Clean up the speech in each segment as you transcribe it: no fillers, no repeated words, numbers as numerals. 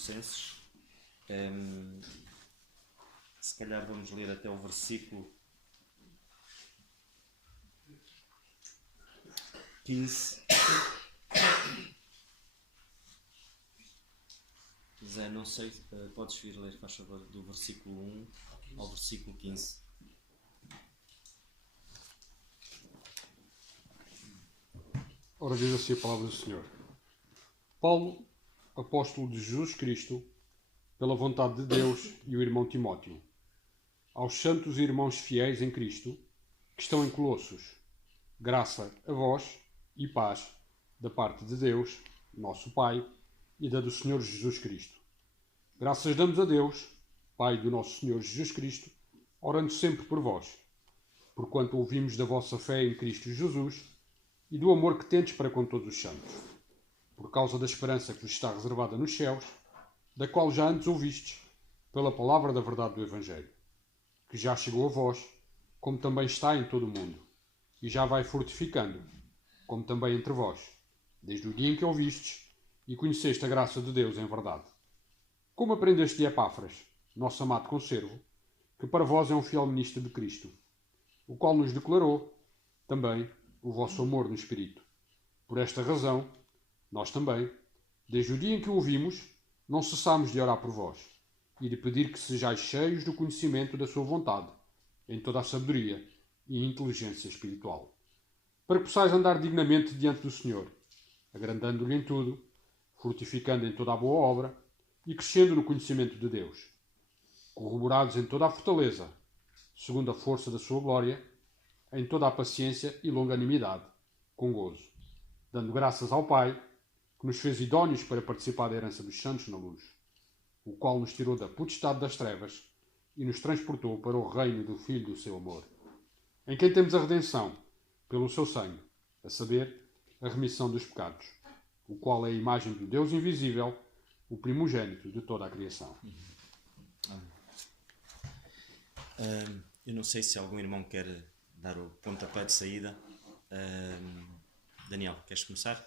Colossenses. Se calhar vamos ler até o versículo 15. Zé, não sei, podes vir ler, faz favor, do versículo 1 ao versículo 15. Ora, diz assim a palavra do Senhor. Paulo, apóstolo de Jesus Cristo, pela vontade de Deus, e o irmão Timóteo, aos santos e irmãos fiéis em Cristo, que estão em Colossos, graça a vós e paz da parte de Deus, nosso Pai, e da do Senhor Jesus Cristo. Graças damos a Deus, Pai do nosso Senhor Jesus Cristo, orando sempre por vós, porquanto ouvimos da vossa fé em Cristo Jesus e do amor que tendes para com todos os santos, por causa da esperança que vos está reservada nos céus, da qual já antes ouvistes, pela palavra da verdade do Evangelho, que já chegou a vós, como também está em todo o mundo, e já vai fortificando, como também entre vós, desde o dia em que ouvistes e conheceste a graça de Deus em verdade. Como aprendeste de Epáfras, nosso amado conservo, que para vós é um fiel ministro de Cristo, o qual nos declarou também o vosso amor no Espírito. Por esta razão, nós também, desde o dia em que o ouvimos, não cessamos de orar por vós e de pedir que sejais cheios do conhecimento da sua vontade, em toda a sabedoria e inteligência espiritual, para que possais andar dignamente diante do Senhor, agrandando-lhe em tudo, fortificando em toda a boa obra e crescendo no conhecimento de Deus, corroborados em toda a fortaleza, segundo a força da sua glória, em toda a paciência e longanimidade, com gozo, dando graças ao Pai, que nos fez idóneos para participar da herança dos santos na luz, o qual nos tirou da potestade das trevas e nos transportou para o reino do Filho do seu amor, em quem temos a redenção, pelo seu sangue, a saber, a remissão dos pecados, o qual é a imagem do Deus invisível, o primogênito de toda a criação. Eu não sei se algum irmão quer dar o pontapé de saída. Daniel, queres começar?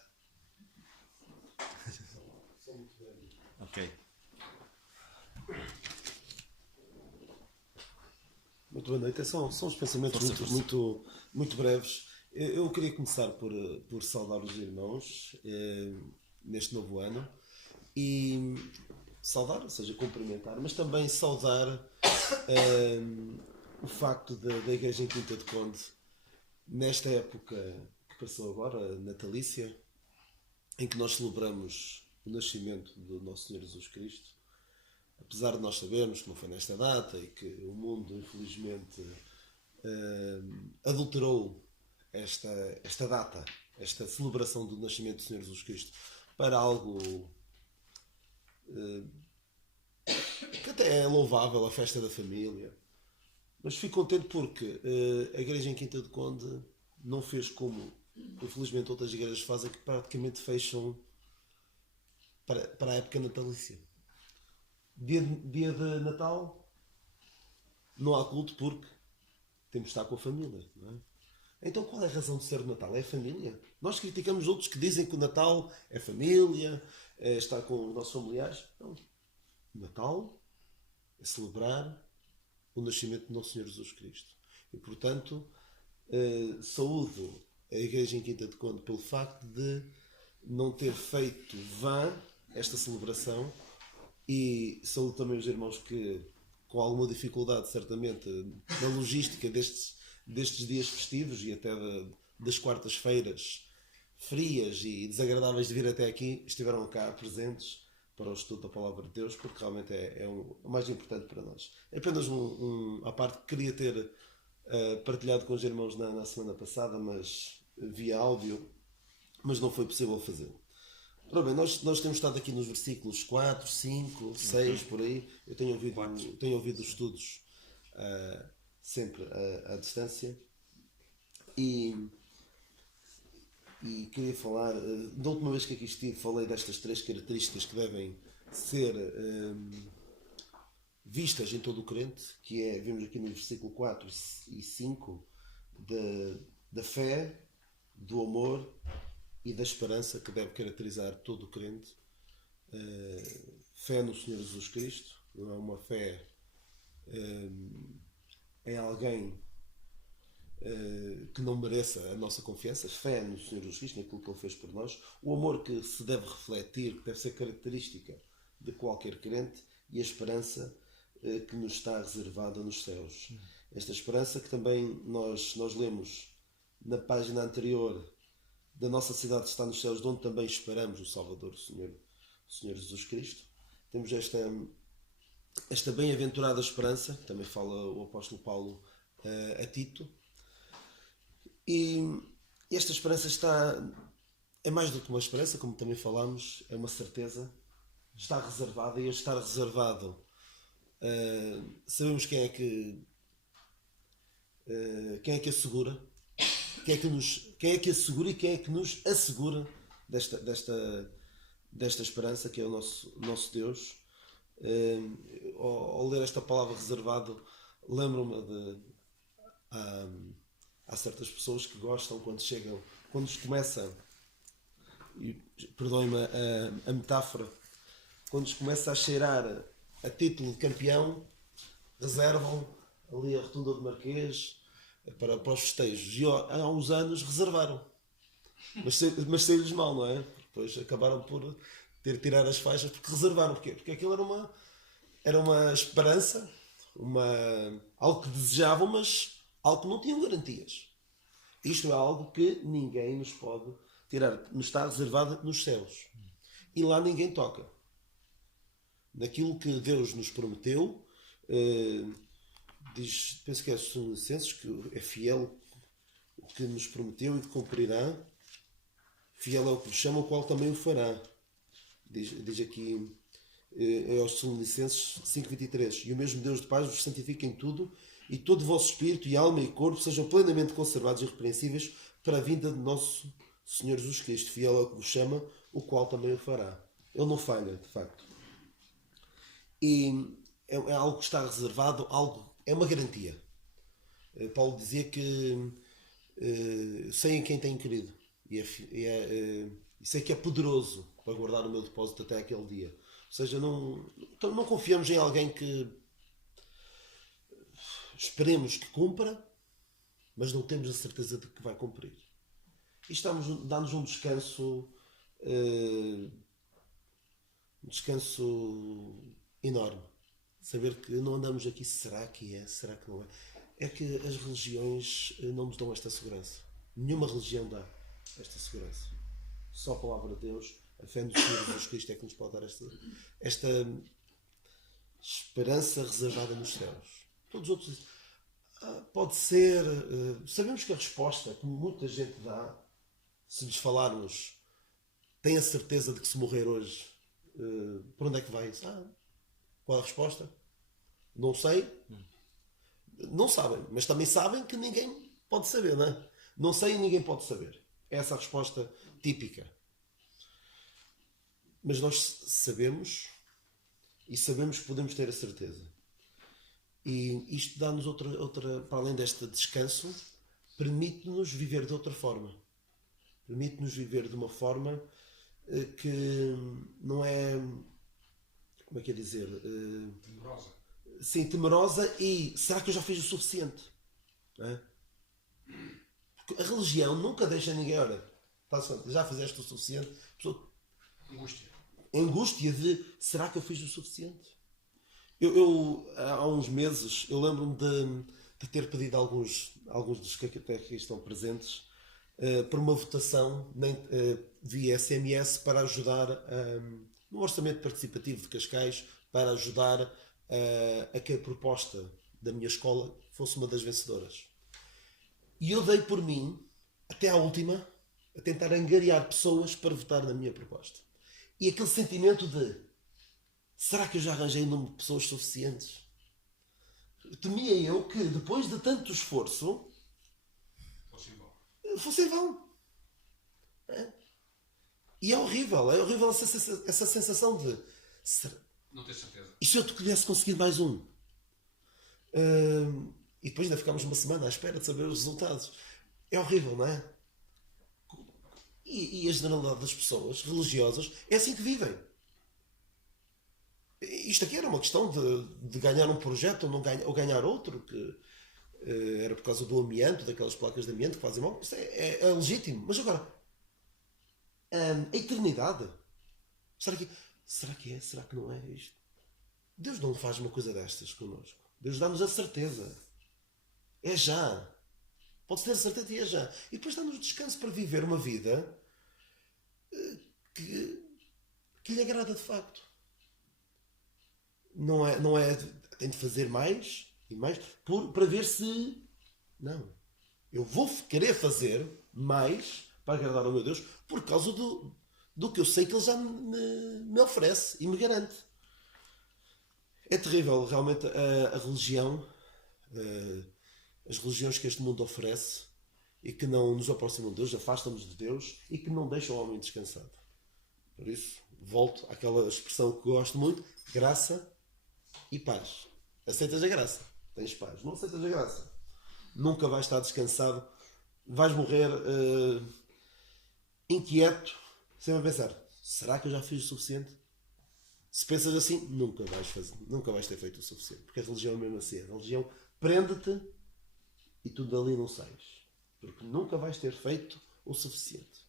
Ok. Muito boa noite. São uns pensamentos Força. muito breves. Eu queria começar por saudar os irmãos neste novo ano e saudar, ou seja, cumprimentar, mas também saudar o facto da Igreja em Quinta de Conde, nesta época que passou agora, natalícia, em que nós celebramos o nascimento do nosso Senhor Jesus Cristo. Apesar de nós sabermos que não foi nesta data e que o mundo, infelizmente, adulterou esta data, esta celebração do nascimento do Senhor Jesus Cristo, para algo que até é louvável, a festa da família. Mas fico contente porque a Igreja em Quinta de Conde não fez como, infelizmente, outras igrejas fazem, que praticamente fecham para a época natalícia. Dia de Natal não há culto porque temos de estar com a família, não é? Então qual é a razão de ser o Natal? É a família. Nós criticamos outros que dizem que o Natal é família, é estar com os nossos familiares. Não. O Natal é celebrar o nascimento do nosso Senhor Jesus Cristo. E portanto saúdo a Igreja em Quinta de Conde pelo facto de não ter feito vã esta celebração. E saúdo também os irmãos que, com alguma dificuldade, certamente, na logística destes dias festivos e até das quartas-feiras frias e desagradáveis de vir até aqui, estiveram cá presentes para o estudo da Palavra de Deus, porque realmente é o mais importante para nós. É apenas a parte que queria ter partilhado com os irmãos na semana passada, mas via áudio, mas não foi possível fazê-lo. Ora bem, nós temos estado aqui nos versículos 4, 5, 6, por aí. Eu tenho ouvido os estudos sempre à distância. E queria falar, da última vez que aqui estive, falei destas 3 características que devem ser vistas em todo o crente, que é, vemos aqui no versículo 4 e 5, da fé, do amor e da esperança, que deve caracterizar todo o crente. fé no Senhor Jesus Cristo, não é uma fé em alguém que não mereça a nossa confiança, fé no Senhor Jesus Cristo, naquilo que Ele fez por nós, o amor que se deve refletir, que deve ser característica de qualquer crente, e a esperança que nos está reservada nos céus. Esta esperança que também nós lemos na página anterior, da nossa cidade está nos céus, de onde também esperamos o Salvador, o Senhor Jesus Cristo. Temos esta bem-aventurada esperança, que também fala o apóstolo Paulo a Tito. E esta esperança é mais do que uma esperança, como também falámos, é uma certeza. Está reservada, e a estar reservado, sabemos quem é que assegura, quem é que assegura e quem é que nos assegura desta esperança, que é o nosso Deus. Ao ler esta palavra reservado, lembro-me há certas pessoas que gostam quando começam, e perdoem-me a metáfora, quando se começa a cheirar a título de campeão, reservam ali a rotunda do Marquês para os festejos. E há uns anos reservaram, mas saiu-lhes mal, não é? Depois acabaram por ter que tirar as faixas porque reservaram. Porquê? Porque aquilo era uma esperança, algo que desejavam, mas algo que não tinham garantias. Isto é algo que ninguém nos pode tirar. Nos está reservado nos céus. E lá ninguém toca. Naquilo que Deus nos prometeu, penso que é os Tessalonicenses, que é fiel o que nos prometeu e que cumprirá. Fiel é o que vos chama, o qual também o fará. Diz aqui aos Tessalonicenses 5:23. E o mesmo Deus de paz vos santifique em tudo, e todo o vosso espírito e alma e corpo sejam plenamente conservados e irrepreensíveis para a vinda de nosso Senhor Jesus Cristo. Fiel é o que vos chama, o qual também o fará. Ele não falha, de facto. E é algo que está reservado, é uma garantia. Paulo dizia que sei em quem tenho querido, e sei que é poderoso para guardar o meu depósito até aquele dia. Ou seja, não confiamos em alguém que esperemos que cumpra, mas não temos a certeza de que vai cumprir. E dá-nos um descanso enorme. Saber que não andamos aqui, será que é, será que não é? É que as religiões não nos dão esta segurança. Nenhuma religião dá esta segurança. Só a palavra de Deus, a fé no Senhor Jesus Cristo é que nos pode dar esta esperança reservada nos céus. Todos os outros pode ser. Sabemos que a resposta que muita gente dá, se lhes falarmos, tem a certeza de que se morrer hoje, por onde é que vai? Qual a resposta? Não sei. Não sabem, mas também sabem que ninguém pode saber, não é? Não sei e ninguém pode saber. É essa a resposta típica. Mas nós sabemos, e sabemos que podemos ter a certeza. E isto dá-nos outra, para além deste descanso, permite-nos viver de outra forma. Permite-nos viver de uma forma que não é, como é que é dizer? Temerosa. Sim, temerosa. E será que eu já fiz o suficiente? Não é? Porque a religião nunca deixa ninguém, olha, já fizeste o suficiente? Angústia de, será que eu fiz o suficiente? Eu há uns meses, eu lembro-me de ter pedido a alguns dos que aqui estão presentes por uma votação via SMS para ajudar no orçamento participativo de Cascais, para ajudar a que a proposta da minha escola fosse uma das vencedoras. E eu dei por mim, até à última, a tentar angariar pessoas para votar na minha proposta. E aquele sentimento de, será que eu já arranjei o número de pessoas suficientes? Temia eu que, depois de tanto esforço, fosse em vão. E é horrível essa sensação de, Não tenho certeza. e se eu tivesse conseguido mais um? E depois ainda ficámos uma semana à espera de saber os resultados. É horrível, não é? E a generalidade das pessoas religiosas é assim que vivem. Isto aqui era uma questão de ganhar um projeto ou ganhar outro, que era por causa do amianto, daquelas placas de amianto que fazem mal. Isto é legítimo. Mas agora, a eternidade. Será que é? Será que não é isto? Deus não faz uma coisa destas connosco. Deus dá-nos a certeza. É já. Pode ter a certeza e é já. E depois dá-nos descanso para viver uma vida que lhe agrada de facto. Não é tem de fazer mais e mais para ver se. Não. Eu vou querer fazer mais para agradar ao meu Deus por causa do que eu sei que Ele já me oferece e me garante. É terrível, realmente, a religião, as religiões que este mundo oferece e que não nos aproximam de Deus, afastam-nos de Deus e que não deixam o homem descansado. Por isso, volto àquela expressão que gosto muito: graça e paz. Aceitas a graça, tens paz. Não aceitas a graça, nunca vais estar descansado, vais morrer inquieto, sempre a pensar: será que eu já fiz o suficiente? Se pensas assim, nunca vais ter feito o suficiente, porque a religião é mesmo assim. A religião prende-te e tu dali não sais, porque nunca vais ter feito o suficiente.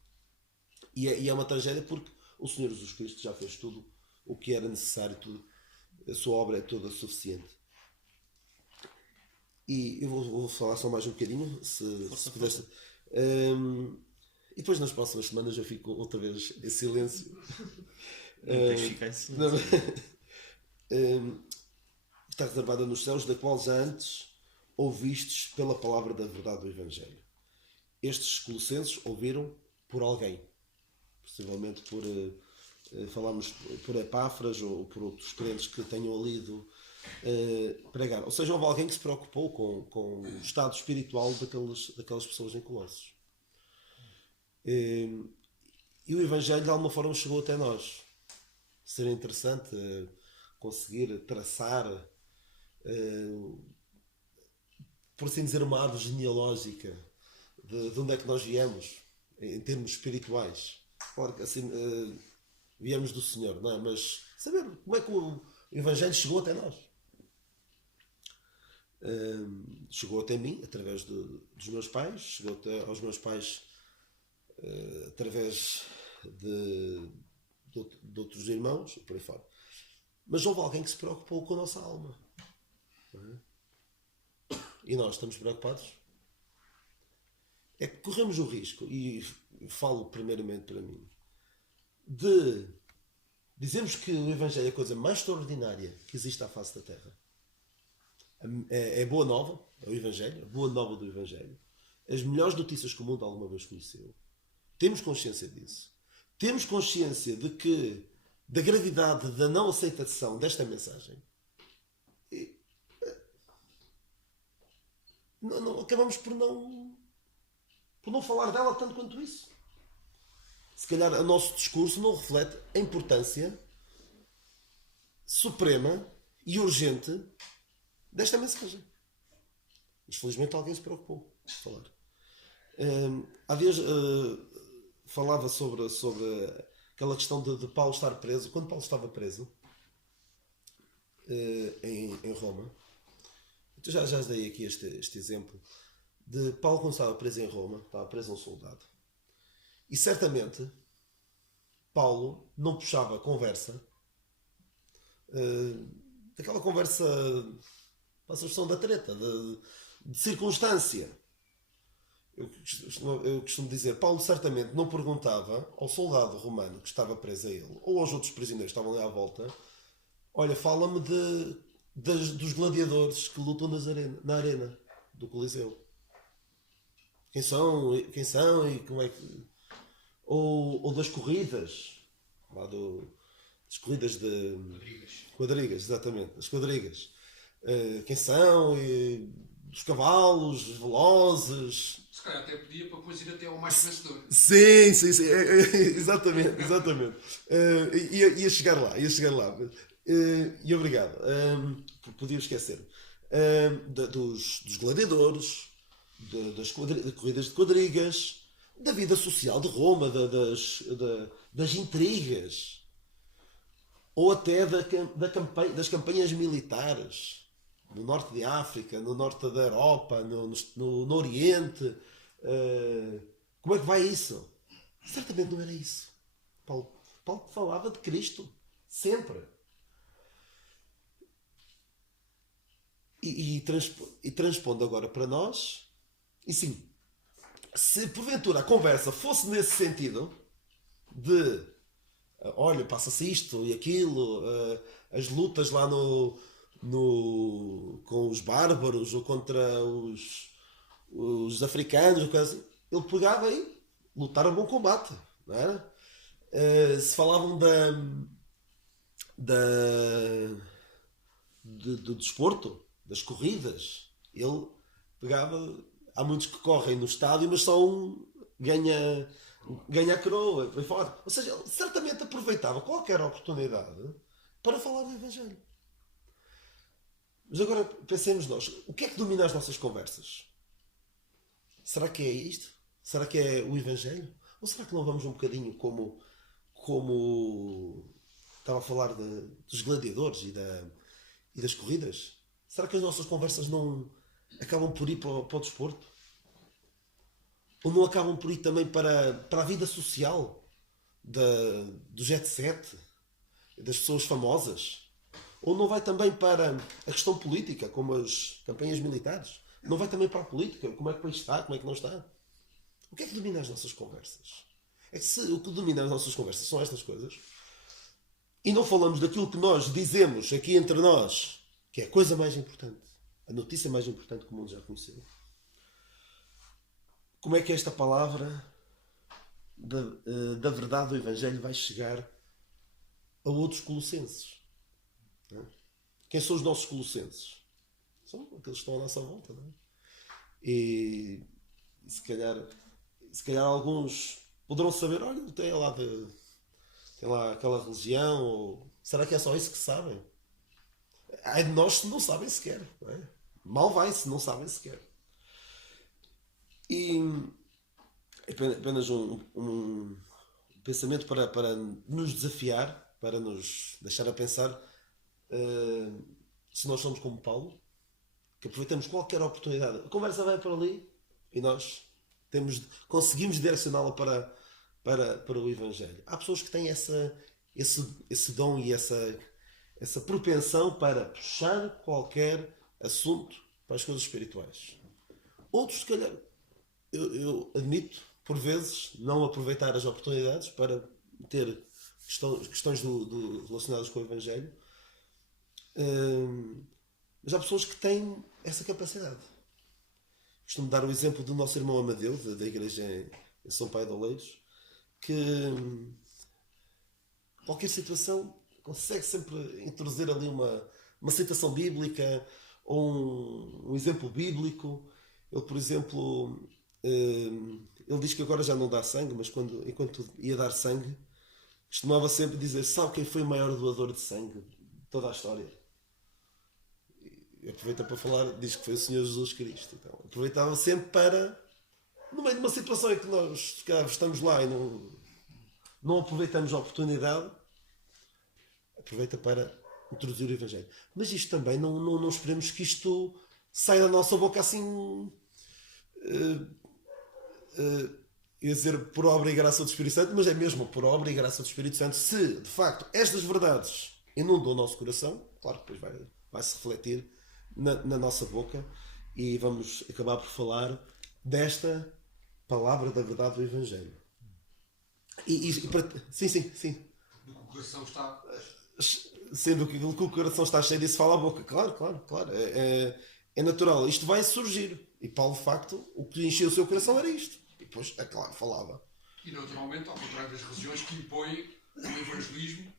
E é uma tragédia, porque o Senhor Jesus Cristo já fez tudo o que era necessário, tudo, a sua obra é toda suficiente. E eu vou falar só mais um bocadinho, se pudesse. E depois nas próximas semanas eu fico outra vez em silêncio. Não tens de ficar em silêncio. Está reservada nos céus, da qual já antes ouvistes pela palavra da verdade do Evangelho. Estes colossenses ouviram por alguém, possivelmente falámos por Epáfras ou por outros crentes que tenham lido pregar. Ou seja, houve alguém que se preocupou com o estado espiritual daquelas pessoas em Colossos. E o Evangelho de alguma forma chegou até nós. Seria interessante conseguir traçar, por assim dizer, uma árvore genealógica de onde é que nós viemos em termos espirituais. Claro que assim viemos do Senhor, não é? Mas saber como é que o Evangelho chegou até nós. Chegou até mim através dos meus pais, chegou até aos meus pais através de outros irmãos e por aí fora. Mas houve alguém que se preocupou com a nossa alma. E nós estamos preocupados? É que corremos o risco, e falo primeiramente para mim, de dizermos que o Evangelho é a coisa mais extraordinária que existe à face da Terra. É boa nova, é o Evangelho, a boa nova do Evangelho. As melhores notícias que o mundo alguma vez conheceu. Temos consciência disso. Temos consciência da gravidade da não aceitação desta mensagem. E, acabamos por não falar dela tanto quanto isso. Se calhar o nosso discurso não reflete a importância suprema e urgente desta mensagem. Mas felizmente alguém se preocupou de falar. Há dias falava sobre aquela questão de Paulo estar preso. Quando Paulo estava preso em Roma, eu já dei aqui este exemplo de Paulo, quando estava preso em Roma, estava preso um soldado, e certamente Paulo não puxava conversa, daquela conversa, passa a expressão da treta, de circunstância. Eu costumo dizer, Paulo certamente não perguntava ao soldado romano que estava preso a ele, ou aos outros prisioneiros que estavam ali à volta: olha, fala-me dos gladiadores que lutam na arena do Coliseu. Quem são e como é que... Ou das corridas, das corridas de quadrigas, exatamente, das quadrigas. Quem são, e dos cavalos, velozes. Se calhar até podia para depois ir até ao mais vencedor. Sim. Exatamente. Ia chegar lá. E obrigado. Podia esquecer. Dos gladiadores, das corridas de quadrigas, da vida social de Roma, das intrigas. ou até das campanhas militares no norte de África, no norte da Europa, no Oriente. Como é que vai isso? Certamente não era isso. Paulo falava de Cristo, sempre. E transpondo agora para nós, e sim, se porventura a conversa fosse nesse sentido, de olha, passa-se isto e aquilo, as lutas lá com os bárbaros ou contra os africanos, ele pegava e lutar um bom combate, não era? Se falavam do desporto, das corridas, ele pegava. Há muitos que correm no estádio, mas só um ganha a coroa. Ou seja, ele certamente aproveitava qualquer oportunidade para falar do Evangelho. Mas agora pensemos nós, o que é que domina as nossas conversas? Será que é isto? Será que é o Evangelho? Ou será que não vamos um bocadinho como estava a falar dos gladiadores e das corridas? Será que as nossas conversas não acabam por ir para o desporto? Ou não acabam por ir também para a vida social do jet set, das pessoas famosas? Ou não vai também para a questão política, como as campanhas militares? Não vai também para a política, como é que o país está, como é que não está? O que é que domina as nossas conversas? É que o que domina as nossas conversas são estas coisas, e não falamos daquilo que nós dizemos aqui entre nós, que é a coisa mais importante, a notícia mais importante que o mundo já conheceu. Como é que esta palavra da verdade do Evangelho vai chegar a outros colossenses? Não é? Quem são os nossos colossenses? São aqueles que estão à nossa volta. Não é? E se calhar alguns poderão saber, olha, tem lá aquela religião, ou será que é só isso que sabem? Ai de nós se não sabem sequer. Não é? Mal vai se não sabem sequer. E apenas um pensamento para nos desafiar, para nos deixar a pensar, se nós somos como Paulo, que aproveitamos qualquer oportunidade. A conversa vai para ali e nós conseguimos direcioná-la para o Evangelho. Há pessoas que têm esse dom e essa propensão para puxar qualquer assunto para as coisas espirituais. Outros, se calhar, eu admito, por vezes, não aproveitar as oportunidades para ter questões relacionadas com o Evangelho. Mas há pessoas que têm essa capacidade. Costumo dar o exemplo do nosso irmão Amadeu, da igreja em São Pai de Oleiros, que qualquer situação consegue sempre introduzir ali uma citação bíblica ou um exemplo bíblico. Ele, por exemplo, ele diz que agora já não dá sangue, mas enquanto ia dar sangue, costumava sempre dizer: sabe quem foi o maior doador de sangue de toda a história? E aproveita para falar, diz que foi o Senhor Jesus Cristo. Então, aproveitava sempre para, no meio de uma situação em que nós estamos lá e não aproveitamos a oportunidade, aproveita para introduzir o Evangelho. Mas isto também, não esperemos que isto saia da nossa boca assim, ia dizer por obra e graça do Espírito Santo, mas é mesmo por obra e graça do Espírito Santo. Se, de facto, estas verdades inundam o nosso coração, claro que depois vai-se refletir na nossa boca e vamos acabar por falar desta palavra da verdade do Evangelho. Sim. O coração está... Sendo que o coração está cheio disso, fala a boca. Claro. É natural. Isto vai surgir. E Paulo, de facto, o que encheu o seu coração era isto. E depois, é claro, falava. E naturalmente, ao contrário das religiões que impõem o evangelismo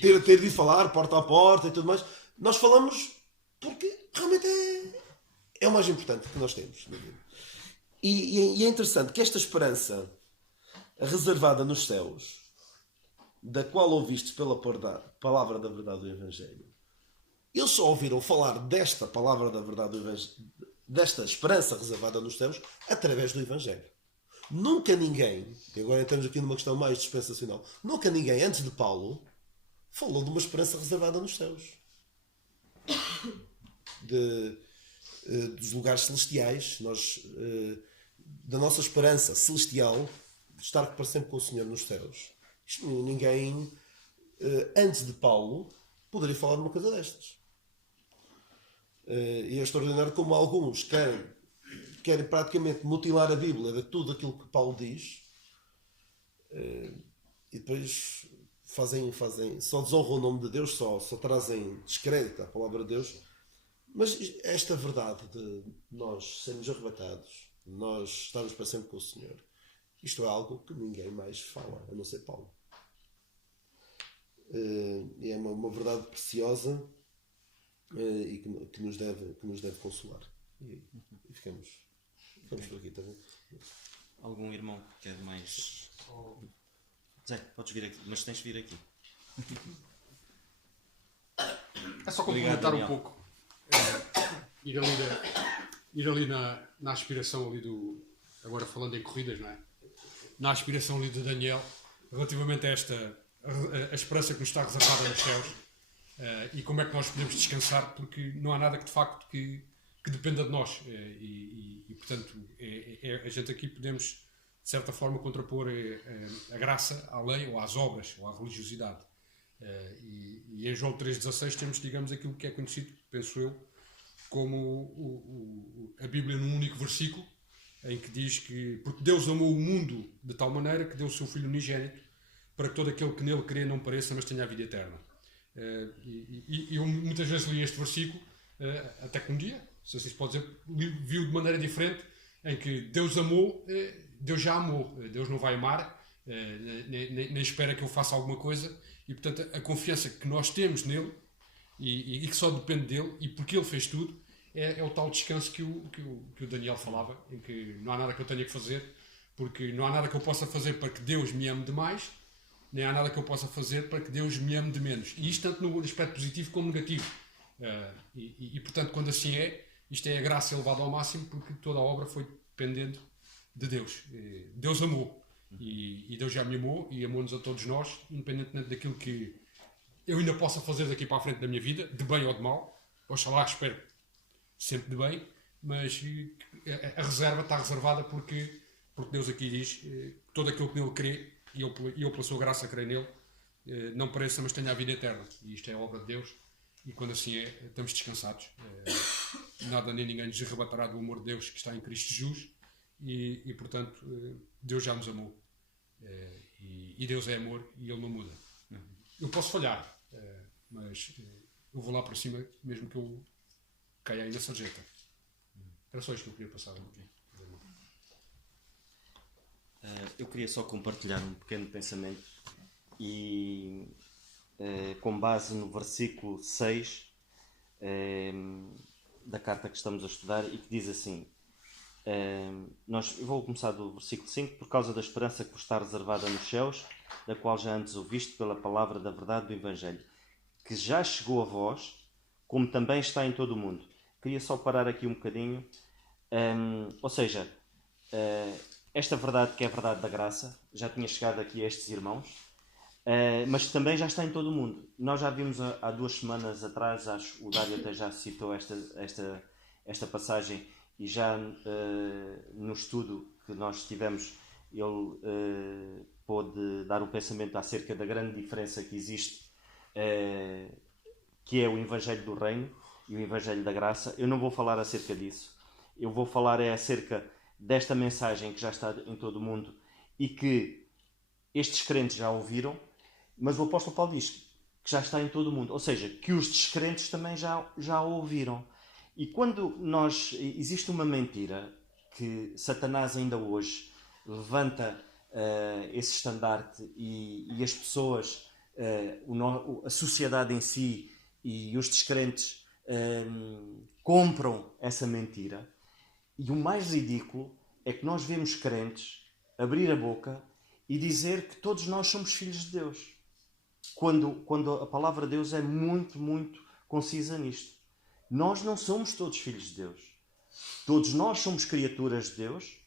ter de falar porta a porta e tudo mais, nós falamos porque realmente é o mais importante que nós temos na vida. E é interessante que esta esperança reservada nos céus, da qual ouvistes pela palavra da verdade do Evangelho, eles só ouviram falar desta palavra da verdade do Evangelho, desta esperança reservada nos céus, através do Evangelho. Nunca ninguém, e agora entramos aqui numa questão mais dispensacional, nunca ninguém antes de Paulo falou de uma esperança reservada nos céus. Dos lugares celestiais, da nossa esperança celestial de estar para sempre com o Senhor nos céus. Isto, ninguém, antes de Paulo, poderia falar de uma coisa destas. E é extraordinário como alguns querem praticamente mutilar a Bíblia de tudo aquilo que Paulo diz, e depois só desonram o nome de Deus, só trazem descrédito à palavra de Deus. Mas esta verdade de nós sermos arrebatados, nós estarmos para sempre com o Senhor, isto é algo que ninguém mais fala, a não ser Paulo. E é uma verdade preciosa, e que nos deve consolar. E ficamos por aqui também. Algum irmão que quer mais? Zé, podes vir aqui, mas tens de vir aqui. É só Obrigado, complementar Daniel. um pouco. Ir ali na aspiração ali do... Agora falando em corridas, não é? Na aspiração ali de Daniel, relativamente a a esperança que nos está reservada nos céus, e como é que nós podemos descansar, porque não há nada que de facto que dependa de nós. Portanto, a gente aqui podemos, de certa forma, contrapor a graça à lei ou às obras ou à religiosidade. E em João 3,16 temos, digamos, aquilo que é conhecido, penso eu, como a Bíblia num único versículo, em que diz que porque Deus amou o mundo de tal maneira que deu o seu Filho unigénito para que todo aquele que nele crê não pereça, mas tenha a vida eterna. Eu muitas vezes li este versículo, até que um dia, se assim se pode dizer, viu de maneira diferente, em que Deus amou, Deus já amou, Deus não vai amar, nem espera que eu faça alguma coisa, e portanto a confiança que nós temos nele e que só depende dele, e porque ele fez tudo, é o tal descanso que o Daniel falava, em que não há nada que eu tenha que fazer, porque não há nada que eu possa fazer para que Deus me ame de mais, nem há nada que eu possa fazer para que Deus me ame de menos. E isto tanto no aspecto positivo como negativo. Portanto, quando assim é, isto é a graça elevada ao máximo, porque toda a obra foi dependendo de Deus. Deus amou, e Deus já me amou, e amou-nos a todos nós, independentemente daquilo que eu ainda possa fazer daqui para a frente da minha vida, de bem ou de mal. Oxalá, espero sempre de bem, mas a reserva está reservada porque Deus aqui diz que todo aquele que nele crê, e eu pela sua graça creio nele, não pereça, mas tenha a vida eterna. E isto é a obra de Deus, e quando assim é, estamos descansados. Nada nem ninguém nos arrebatará do amor de Deus que está em Cristo Jesus, e portanto Deus já nos amou, e Deus é amor e Ele não muda. Eu posso falhar, mas eu vou lá para cima mesmo que eu caia aí na sarjeta. Era só isto que eu queria passar aqui. Eu queria só compartilhar um pequeno pensamento e com base no versículo 6 da carta que estamos a estudar, e que diz assim, eu vou começar do versículo 5: por causa da esperança que vos está reservada nos céus, da qual já antes ouviste pela palavra da verdade do Evangelho, que já chegou a vós, como também está em todo o mundo. Queria só parar aqui um bocadinho, ou seja, esta verdade, que é a verdade da graça, já tinha chegado aqui a estes irmãos, mas também já está em todo o mundo. Nós já vimos há 2 semanas atrás, acho, o Dário até já citou esta passagem, e já no estudo que nós tivemos, ele pôde dar um pensamento acerca da grande diferença que existe, que é o Evangelho do Reino e o Evangelho da Graça. Eu não vou falar acerca disso. Eu vou falar acerca desta mensagem que já está em todo o mundo e que estes crentes já ouviram, mas o apóstolo Paulo diz que já está em todo o mundo, ou seja, que os descrentes também já ouviram. E quando existe uma mentira que Satanás ainda hoje levanta esse estandarte, e as pessoas, a sociedade em si e os descrentes compram essa mentira, e o mais ridículo é que nós vemos crentes abrir a boca e dizer que todos nós somos filhos de Deus, quando a palavra de Deus é muito, muito concisa nisto. Nós não somos todos filhos de Deus. Todos nós somos criaturas de Deus,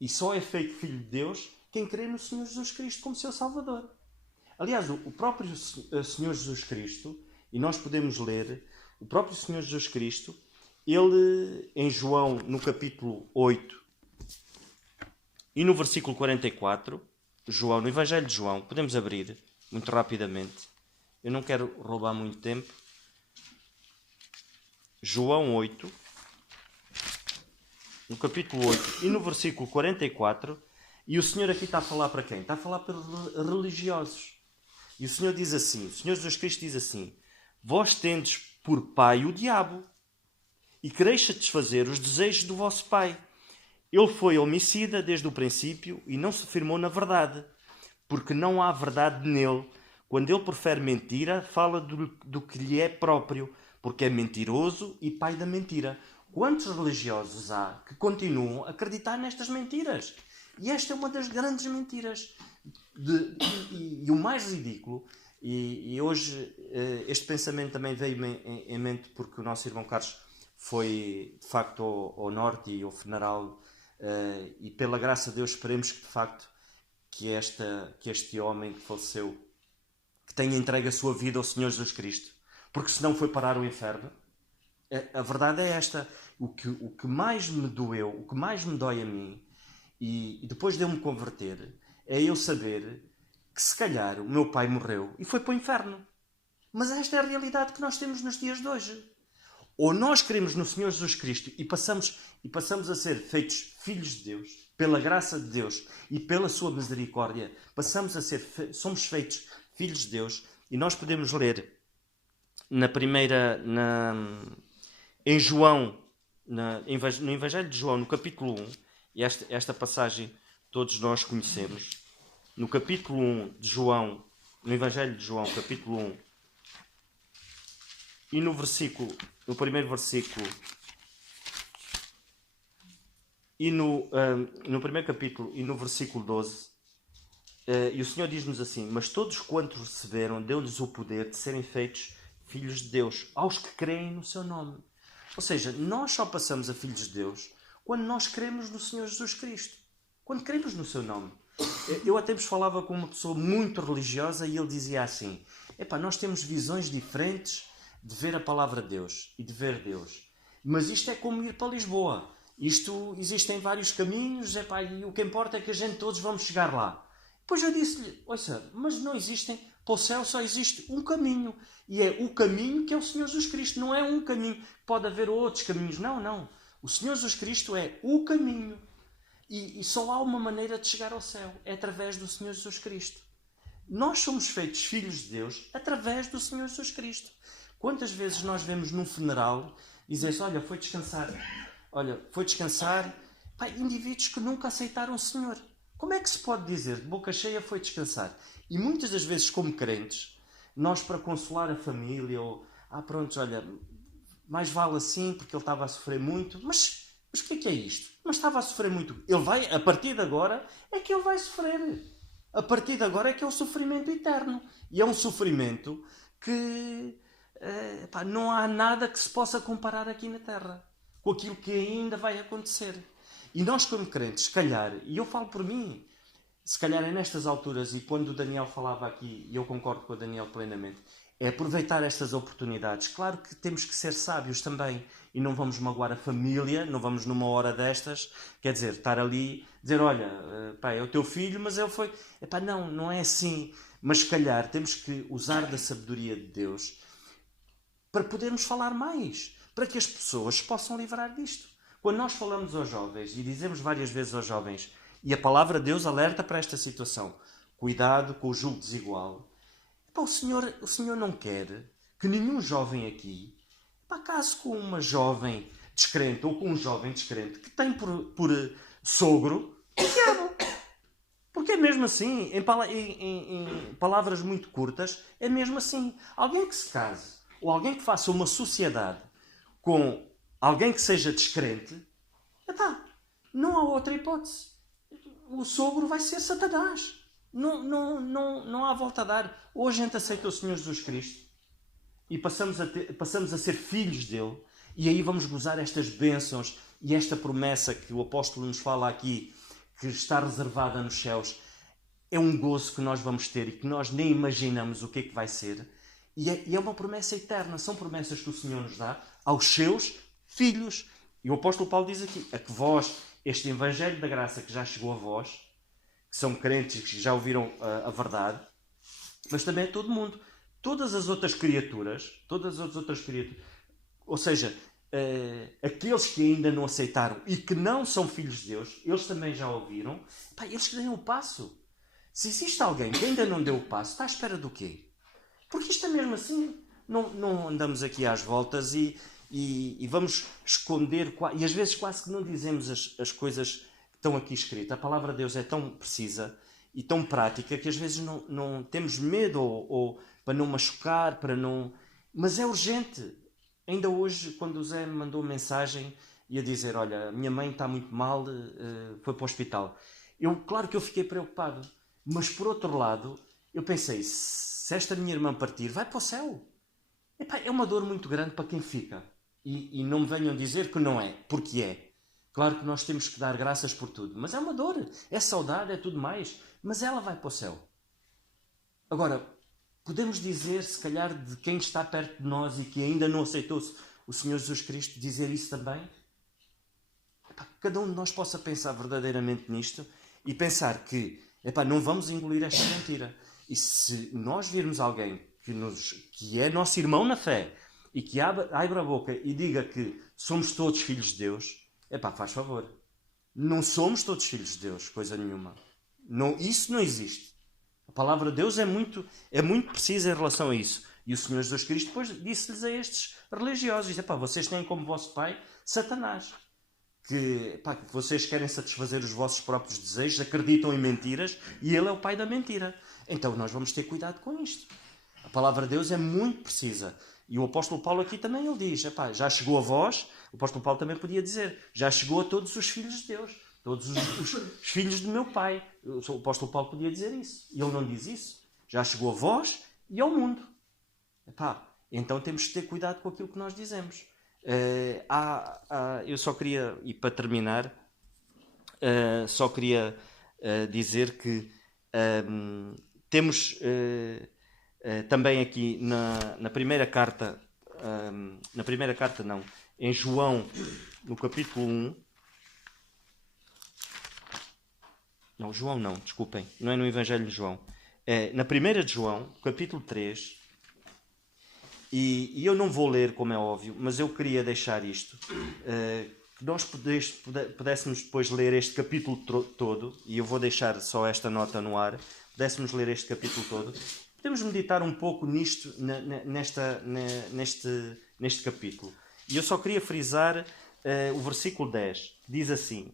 e só é feito filho de Deus quem crê no Senhor Jesus Cristo como seu Salvador. Aliás, o próprio Senhor Jesus Cristo, e nós podemos ler, o próprio Senhor Jesus Cristo, ele em João, no capítulo 8 e no versículo 44, João, no Evangelho de João, podemos abrir muito rapidamente. Eu não quero roubar muito tempo. João 8, no capítulo 8 e no versículo 44, e o Senhor aqui está a falar para quem? Está a falar para religiosos. E o Senhor diz assim, o Senhor Jesus Cristo diz assim: vós tendes por pai o diabo, e quereis satisfazer os desejos do vosso pai. Ele foi homicida desde o princípio e não se firmou na verdade, porque não há verdade nele. Quando ele profere mentira, fala do que lhe é próprio, porque é mentiroso e pai da mentira. Quantos religiosos há que continuam a acreditar nestas mentiras? E esta é uma das grandes mentiras. E o mais ridículo, e hoje este pensamento também veio-me em mente porque o nosso irmão Carlos foi de facto ao norte e ao funeral, e pela graça de Deus esperemos que de facto que este homem que faleceu, que tenha entregue a sua vida ao Senhor Jesus Cristo, porque senão foi parar o inferno. A verdade é esta: o que mais me doeu, o que mais me dói a mim, e depois de eu me converter, é eu saber que se calhar o meu pai morreu e foi para o inferno. Mas esta é a realidade que nós temos nos dias de hoje. Ou nós cremos no Senhor Jesus Cristo e passamos a ser feitos filhos de Deus, pela graça de Deus e pela sua misericórdia, somos feitos filhos de Deus. E nós podemos ler em João, no Evangelho de João, no capítulo 1, e esta passagem todos nós conhecemos. No capítulo 1 de João, no Evangelho de João, capítulo 1, e no primeiro versículo, e no primeiro capítulo, e no versículo 12, e o Senhor diz-nos assim: mas todos quantos receberam, deu-lhes o poder de serem feitos filhos de Deus, aos que creem no seu nome. Ou seja, nós só passamos a filhos de Deus quando nós cremos no Senhor Jesus Cristo, quando cremos no seu nome. Eu até vos falava com uma pessoa muito religiosa e ele dizia assim: nós temos visões diferentes de ver a palavra de Deus e de ver Deus, mas isto é como ir para Lisboa. Existem vários caminhos, e o que importa é que a gente todos vamos chegar lá. Depois eu disse-lhe: ouça, mas não existem, para o céu só existe um caminho, e é o caminho que é o Senhor Jesus Cristo. Não é um caminho, pode haver outros caminhos, não. O Senhor Jesus Cristo é o caminho, e só há uma maneira de chegar ao céu, é através do Senhor Jesus Cristo. Nós somos feitos filhos de Deus através do Senhor Jesus Cristo. Quantas vezes nós vemos num funeral, dizem-se: olha, foi descansar, indivíduos que nunca aceitaram o Senhor. Como é que se pode dizer de boca cheia foi descansar? E muitas das vezes, como crentes, nós, para consolar a família, mais vale assim porque ele estava a sofrer muito. Mas o que é isto? Mas estava a sofrer muito. A partir de agora é que ele vai sofrer. A partir de agora é que é o sofrimento eterno. E é um sofrimento que não há nada que se possa comparar aqui na Terra com aquilo que ainda vai acontecer. E nós, como crentes, se calhar, e eu falo por mim, se calhar é nestas alturas, e quando o Daniel falava aqui, e eu concordo com o Daniel plenamente, é aproveitar estas oportunidades. Claro que temos que ser sábios também, e não vamos magoar a família, não vamos numa hora destas, quer dizer, estar ali, dizer: olha, é o teu filho, mas ele foi... não é assim. Mas se calhar temos que usar da sabedoria de Deus para podermos falar mais, para que as pessoas se possam livrar disto. Quando nós falamos aos jovens, e dizemos várias vezes aos jovens, e a palavra de Deus alerta para esta situação: cuidado com o julgo desigual. O Senhor não quer que nenhum jovem aqui, caso com uma jovem descrente ou com um jovem descrente que tem por sogro o diabo. Porque é mesmo assim, em palavras muito curtas, é mesmo assim. Alguém que se case, ou alguém que faça uma sociedade com alguém que seja descrente, não há outra hipótese. O sogro vai ser Satanás. Não há volta a dar. Hoje a gente aceita o Senhor Jesus Cristo e passamos a ser filhos dele, e aí vamos gozar estas bênçãos e esta promessa que o apóstolo nos fala aqui, que está reservada nos céus. é um gozo que nós vamos ter e que nós nem imaginamos o que é que vai ser. E é uma promessa eterna. São promessas que o Senhor nos dá aos seus filhos. E o apóstolo Paulo diz aqui, a que vós, este Evangelho da Graça que já chegou a vós, que são crentes que já ouviram a verdade, mas também a todo mundo. Todas as outras criaturas, ou seja, aqueles que ainda não aceitaram e que não são filhos de Deus, eles também já ouviram, eles que deem o passo. Se existe alguém que ainda não deu o passo, está à espera do quê? Porque isto é mesmo assim. Não andamos aqui às voltas e vamos esconder, e às vezes quase que não dizemos as coisas que estão aqui escritas. A palavra de Deus é tão precisa e tão prática que às vezes não temos medo ou para não machucar, para não... Mas é urgente. Ainda hoje, quando o Zé me mandou mensagem e a dizer, olha, a minha mãe está muito mal, foi para o hospital. Claro que eu fiquei preocupado. Mas por outro lado, eu pensei, se esta minha irmã partir, vai para o céu. É uma dor muito grande para quem fica. E não me venham dizer que não é, porque é. Claro que nós temos que dar graças por tudo, mas é uma dor, é saudade, é tudo mais. Mas ela vai para o céu. Agora, podemos dizer, se calhar, de quem está perto de nós e que ainda não aceitou o Senhor Jesus Cristo, dizer isso também? Cada um de nós possa pensar verdadeiramente nisto e pensar que não vamos engolir esta mentira. E se nós virmos alguém que é nosso irmão na fé e que abra a boca e diga que somos todos filhos de Deus, faz favor. Não somos todos filhos de Deus, coisa nenhuma. Isso não existe. A palavra de Deus é muito precisa em relação a isso. E o Senhor Jesus Cristo depois disse-lhes a estes religiosos, vocês têm como vosso pai Satanás. Que vocês querem satisfazer os vossos próprios desejos, acreditam em mentiras e ele é o pai da mentira. Então nós vamos ter cuidado com isto. A palavra de Deus é muito precisa. E o apóstolo Paulo aqui também ele diz, já chegou a vós, o apóstolo Paulo também podia dizer, já chegou a todos os filhos de Deus, todos os filhos do meu pai. O apóstolo Paulo podia dizer isso. E ele não diz isso. Já chegou a vós e ao mundo. Então temos que ter cuidado com aquilo que nós dizemos. Eu só queria, e para terminar, dizer que temos também aqui na primeira carta, em João, no capítulo 1, desculpem, não é no Evangelho de João, é na primeira de João, capítulo 3, e eu não vou ler, como é óbvio, mas eu queria deixar isto, que nós pudéssemos depois ler este capítulo todo, e eu vou deixar só esta nota no ar, pudéssemos ler este capítulo todo, podemos meditar um pouco nisto, neste capítulo. E eu só queria frisar o versículo 10, que diz assim: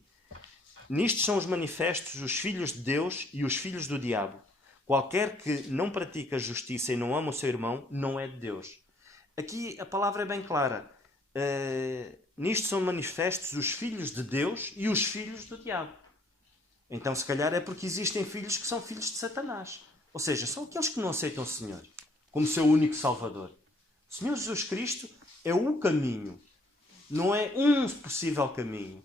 Nistes são os manifestos os filhos de Deus e os filhos do diabo. Qualquer que não pratica a justiça e não ama o seu irmão, não é de Deus. Aqui a palavra é bem clara. Nisto são manifestos os filhos de Deus e os filhos do diabo. Então, se calhar, é porque existem filhos que são filhos de Satanás. Ou seja, são aqueles que não aceitam o Senhor como seu único Salvador. O Senhor Jesus Cristo é o caminho. Não é um possível caminho.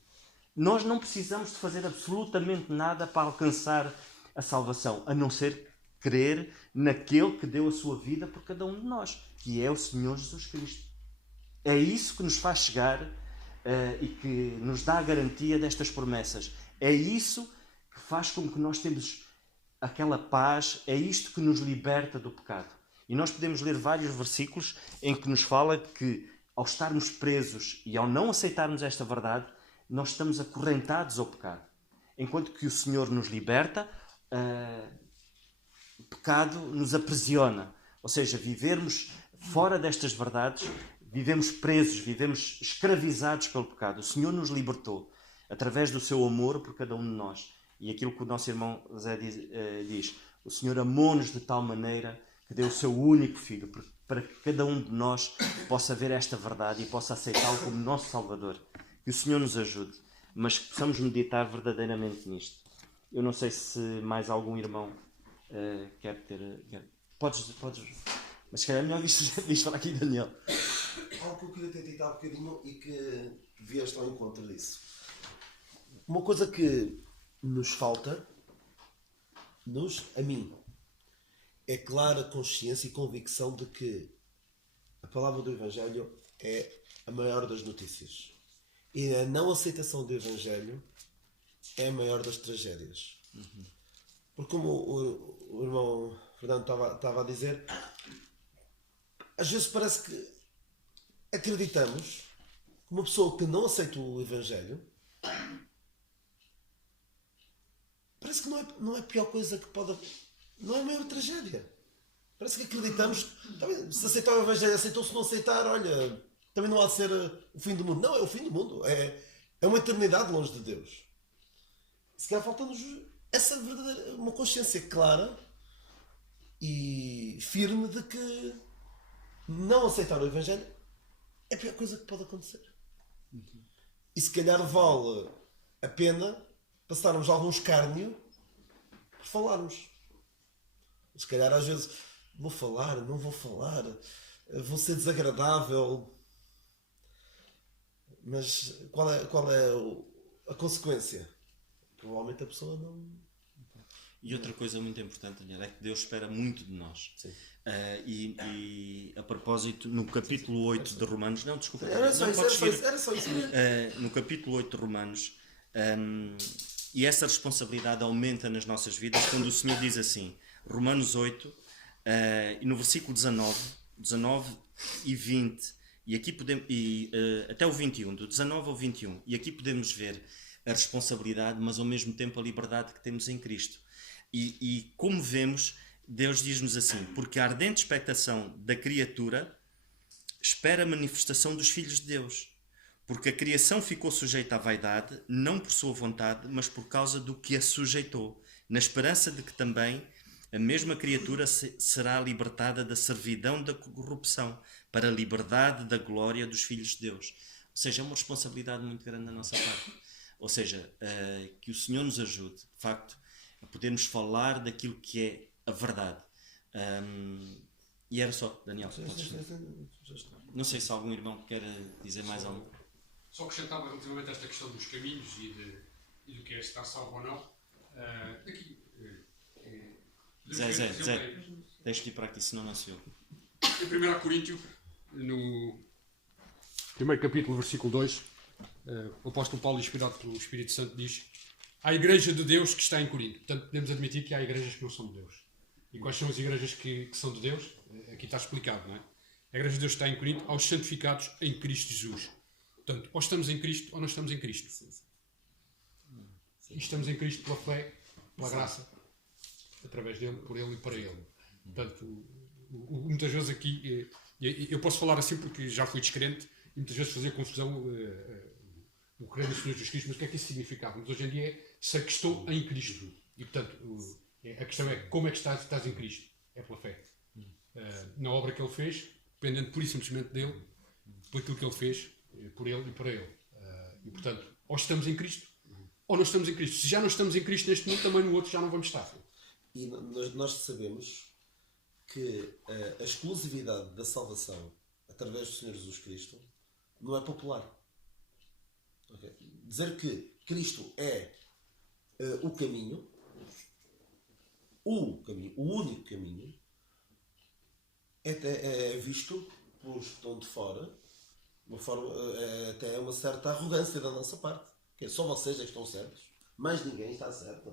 Nós não precisamos de fazer absolutamente nada para alcançar a salvação, a não ser crer naquele que deu a sua vida por cada um de nós, que é o Senhor Jesus Cristo. É isso que nos faz chegar e que nos dá a garantia destas promessas. É isso que faz com que nós temos aquela paz, é isto que nos liberta do pecado. E nós podemos ler vários versículos em que nos fala que, ao estarmos presos e ao não aceitarmos esta verdade, nós estamos acorrentados ao pecado. Enquanto que o Senhor nos liberta, o pecado nos aprisiona. Ou seja, vivermos fora destas verdades, vivemos presos, vivemos escravizados pelo pecado. O Senhor nos libertou através do seu amor por cada um de nós. E aquilo que o nosso irmão Zé diz, o Senhor amou-nos de tal maneira que deu o seu único Filho, para que cada um de nós possa ver esta verdade e possa aceitá-lo como nosso Salvador. Que o Senhor nos ajude, mas que possamos meditar verdadeiramente nisto. Eu não sei se mais algum irmão quer ter... Podes, mas se calhar é melhor diz falar aqui, Daniel. Algo que eu queria ter dito há bocadinho e que vieste ao encontro disso. Uma coisa que nos falta a mim, é clara consciência e convicção de que a palavra do Evangelho é a maior das notícias. E a não aceitação do Evangelho é a maior das tragédias. Porque como o irmão Fernando estava a dizer, às vezes parece que acreditamos que uma pessoa que não aceita o Evangelho, parece que não é a pior coisa que pode... Não é a maior tragédia. Parece que acreditamos, também, se aceitar o Evangelho, aceitou, se não aceitar, olha, também não há de ser o fim do mundo. Não, é o fim do mundo. É uma eternidade longe de Deus. Se calhar falta-nos essa verdadeira, uma consciência clara e firme de que não aceitar o Evangelho é a pior coisa que pode acontecer. E se calhar vale a pena passarmos algum escárnio por falarmos. Se calhar às vezes vou falar, não vou falar, vou ser desagradável. Mas qual é a consequência? Provavelmente a pessoa não... E outra coisa muito importante, Daniel, é que Deus espera muito de nós. E a propósito, no capítulo 8 de Romanos... Não, desculpa. Era só isso mesmo. No capítulo 8 de Romanos, e essa responsabilidade aumenta nas nossas vidas quando o Senhor diz assim, Romanos 8, e no versículo 19 e 20, e aqui podemos, até o 21, do 19 ao 21, e aqui podemos ver a responsabilidade, mas ao mesmo tempo a liberdade que temos em Cristo. E como vemos, Deus diz-nos assim, porque a ardente expectação da criatura espera a manifestação dos filhos de Deus. Porque a criação ficou sujeita à vaidade, não por sua vontade, mas por causa do que a sujeitou, na esperança de que também a mesma criatura será libertada da servidão da corrupção, para a liberdade da glória dos filhos de Deus. Ou seja, é uma responsabilidade muito grande da nossa parte. Ou seja, que o Senhor nos ajude, de facto, a podermos falar daquilo que é a verdade. E era só, Daniel. Não sei se algum irmão quer dizer mais algo. Só acrescentava relativamente a esta questão dos caminhos e do que é estar salvo ou não. Aqui. Zé, tens que ir para aqui, senão não se ouve. Em 1 Coríntios, no primeiro capítulo, versículo 2, o apóstolo Paulo, inspirado pelo Espírito Santo, diz: há a igreja de Deus que está em Corinto. Portanto, podemos admitir que há igrejas que não são de Deus. E quais são as igrejas que são de Deus? Aqui está explicado, não é? A igreja de Deus que está em Corinto, aos santificados em Cristo Jesus. Portanto, ou estamos em Cristo ou não estamos em Cristo. E estamos em Cristo pela fé, pela graça, através dele, por ele e para ele. Portanto, muitas vezes aqui, eu posso falar assim porque já fui descrente e muitas vezes fazia confusão o crer no Senhor Jesus Cristo, mas o que é que isso significava? Mas hoje em dia sei que estou em Cristo. E portanto, a questão é como é que estás em Cristo? É pela fé. Na obra que ele fez, dependendo pura e simplesmente dele, por aquilo que ele fez, por ele e para ele. E portanto, ou estamos em Cristo ou não estamos em Cristo. Se já não estamos em Cristo neste mundo, também no outro já não vamos estar. E nós sabemos que a exclusividade da salvação através do Senhor Jesus Cristo não é popular. Okay? Dizer que Cristo é o caminho, o único caminho, é visto pelos que estão de fora, uma forma, até uma certa arrogância da nossa parte. Que só vocês é que estão certos, mais ninguém está certo.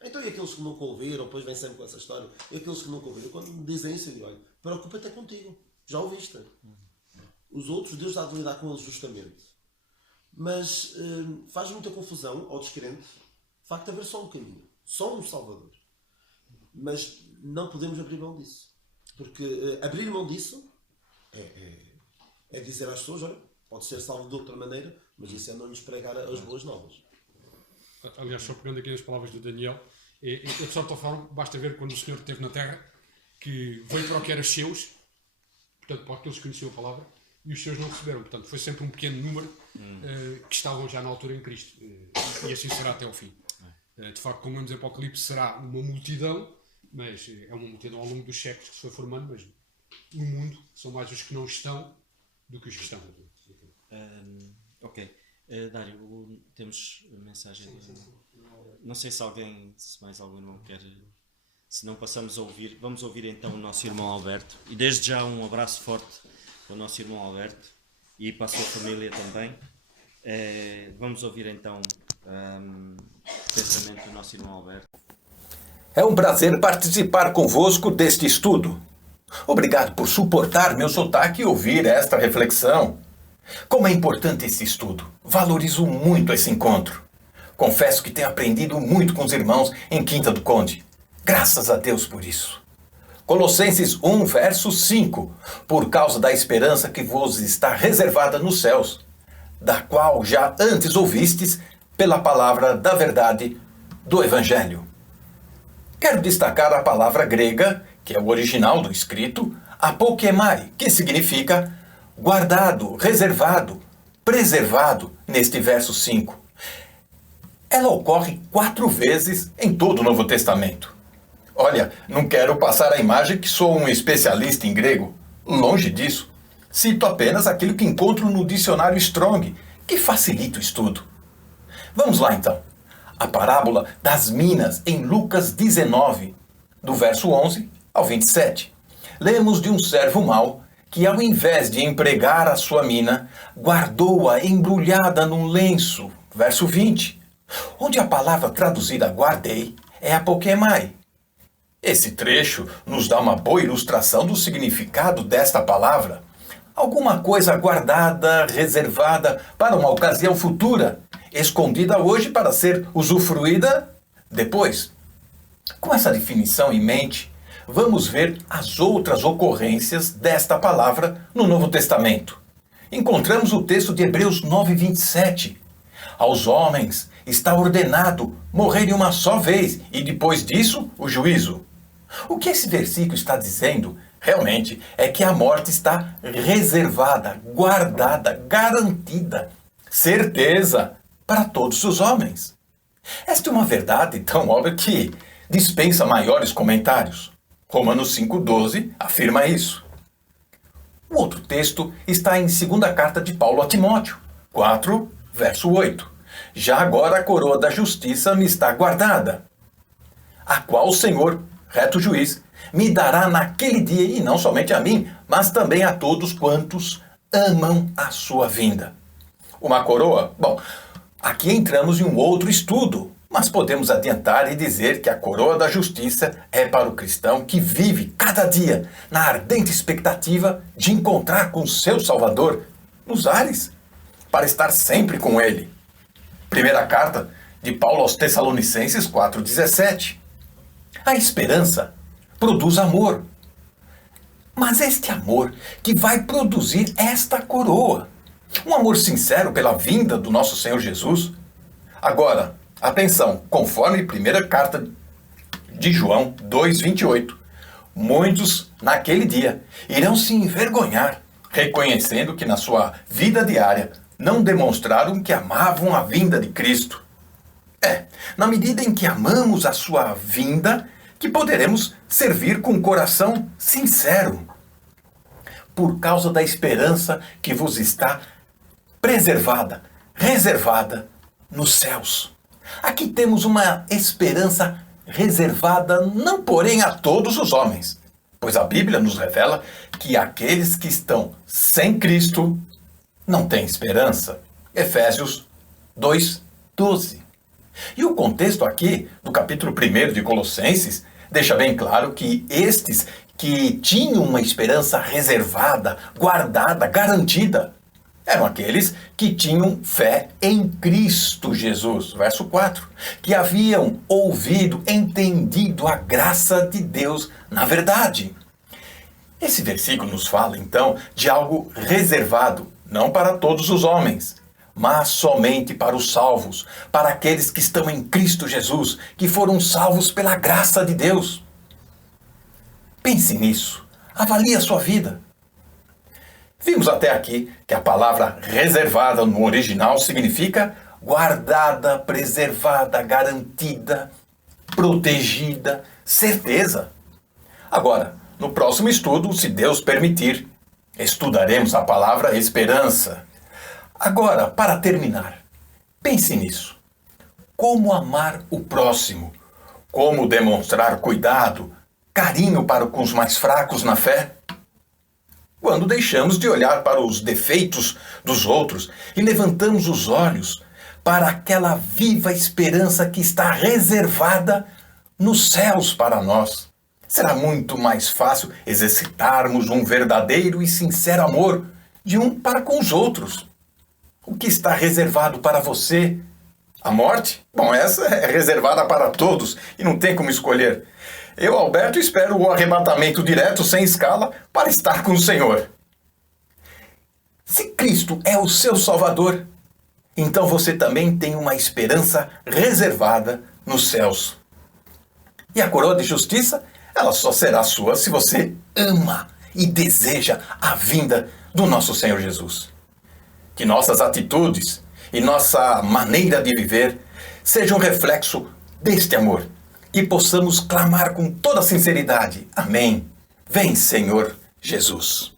Então, e aqueles que nunca ouviram, depois vem sempre com essa história, e aqueles que nunca ouviram, quando me dizem isso, eu digo: olha, preocupa-te contigo, já ouviste. Os outros, Deus está a lidar com eles justamente. Mas faz muita confusão ao descrente de facto haver só um caminho, só um Salvador. Mas não podemos abrir mão disso. Porque abrir mão disso é dizer às pessoas: olha, pode ser salvo de outra maneira, mas isso é não lhes pregar as boas novas. Aliás, só pegando aqui nas palavras do Daniel, eu de certa forma, basta ver quando o Senhor esteve na Terra, que veio para o que era seus, portanto, para aqueles que conheciam a palavra, e os seus não receberam. Portanto, foi sempre um pequeno número que estavam já na altura em Cristo. E assim será até ao fim. De facto, como vemos em Apocalipse, será uma multidão, mas é uma multidão ao longo dos séculos que se foi formando, mas no mundo são mais os que não estão do que os que estão. Ok. Dário, temos mensagem. Sim. Não sei se mais algum irmão quer Se não passamos a ouvir, vamos ouvir então o nosso irmão Alberto. E desde já um abraço forte para o nosso irmão Alberto e para a sua família também. Vamos ouvir então o pensamento do nosso irmão Alberto. É um prazer participar convosco deste estudo. Obrigado por suportar meu sotaque e ouvir esta reflexão. Como é importante esse estudo. Valorizo muito esse encontro. Confesso que tenho aprendido muito com os irmãos em Quinta do Conde. Graças a Deus por isso. Colossenses 1, verso 5. Por causa da esperança que vos está reservada nos céus, da qual já antes ouvistes pela palavra da verdade do Evangelho. Quero destacar a palavra grega, que é o original do escrito, apokemai, que significa guardado, reservado, preservado, neste verso 5. Ela ocorre 4 vezes em todo o Novo Testamento. Olha, não quero passar a imagem que sou um especialista em grego. Longe disso. Cito apenas aquilo que encontro no dicionário Strong, que facilita o estudo. Vamos lá então. A parábola das minas em Lucas 19, do verso 11 ao 27. Lemos de um servo mau que, ao invés de empregar a sua mina, guardou-a embrulhada num lenço, verso 20, onde a palavra traduzida guardei é apokemai. Esse trecho nos dá uma boa ilustração do significado desta palavra. Alguma coisa guardada, reservada para uma ocasião futura, escondida hoje para ser usufruída depois. Com essa definição em mente, vamos ver as outras ocorrências desta palavra no Novo Testamento. Encontramos o texto de Hebreus 9:27. Aos homens está ordenado morrerem uma só vez e depois disso o juízo. O que esse versículo está dizendo realmente é que a morte está reservada, guardada, garantida, certeza para todos os homens. Esta é uma verdade tão óbvia que dispensa maiores comentários. Romanos 5,12 afirma isso. O outro texto está em 2ª carta de Paulo a Timóteo, 4, verso 8. Já agora a coroa da justiça me está guardada, a qual o Senhor, reto juiz, me dará naquele dia, e não somente a mim, mas também a todos quantos amam a sua vinda. Uma coroa? Bom, aqui entramos em um outro estudo, mas podemos adiantar e dizer que a coroa da justiça é para o cristão que vive cada dia na ardente expectativa de encontrar com seu Salvador nos ares, para estar sempre com ele. Primeira carta de Paulo aos Tessalonicenses 4,17. A esperança produz amor. Mas este amor que vai produzir esta coroa. Um amor sincero pela vinda do nosso Senhor Jesus. Agora, atenção, conforme 1ª carta de João 2,28. Muitos, naquele dia, irão se envergonhar, reconhecendo que na sua vida diária não demonstraram que amavam a vinda de Cristo. Na medida em que amamos a sua vinda, que poderemos servir com coração sincero, por causa da esperança que vos está preservada, reservada nos céus. Aqui temos uma esperança reservada, não porém a todos os homens, pois a Bíblia nos revela que aqueles que estão sem Cristo não têm esperança. Efésios 2:12. E o contexto aqui, do capítulo 1 de Colossenses, deixa bem claro que estes que tinham uma esperança reservada, guardada, garantida, eram aqueles que tinham fé em Cristo Jesus, verso 4, que haviam ouvido, entendido a graça de Deus na verdade. Esse versículo nos fala, então, de algo reservado, não para todos os homens, mas somente para os salvos, para aqueles que estão em Cristo Jesus, que foram salvos pela graça de Deus. Pense nisso, avalie a sua vida. Vimos até aqui que a palavra reservada no original significa guardada, preservada, garantida, protegida, certeza. Agora, no próximo estudo, se Deus permitir, estudaremos a palavra esperança. Agora, para terminar, pense nisso. Como amar o próximo? Como demonstrar cuidado, carinho para com os mais fracos na fé? Quando deixamos de olhar para os defeitos dos outros e levantamos os olhos para aquela viva esperança que está reservada nos céus para nós. Será muito mais fácil exercitarmos um verdadeiro e sincero amor de um para com os outros. O que está reservado para você? A morte? Bom, essa é reservada para todos e não tem como escolher. Eu, Alberto, espero o arrebatamento direto, sem escala, para estar com o Senhor. Se Cristo é o seu Salvador, então você também tem uma esperança reservada nos céus. E a coroa de justiça, ela só será sua se você ama e deseja a vinda do nosso Senhor Jesus. Que nossas atitudes e nossa maneira de viver sejam reflexo deste amor e possamos clamar com toda sinceridade: Amém. Vem, Senhor Jesus.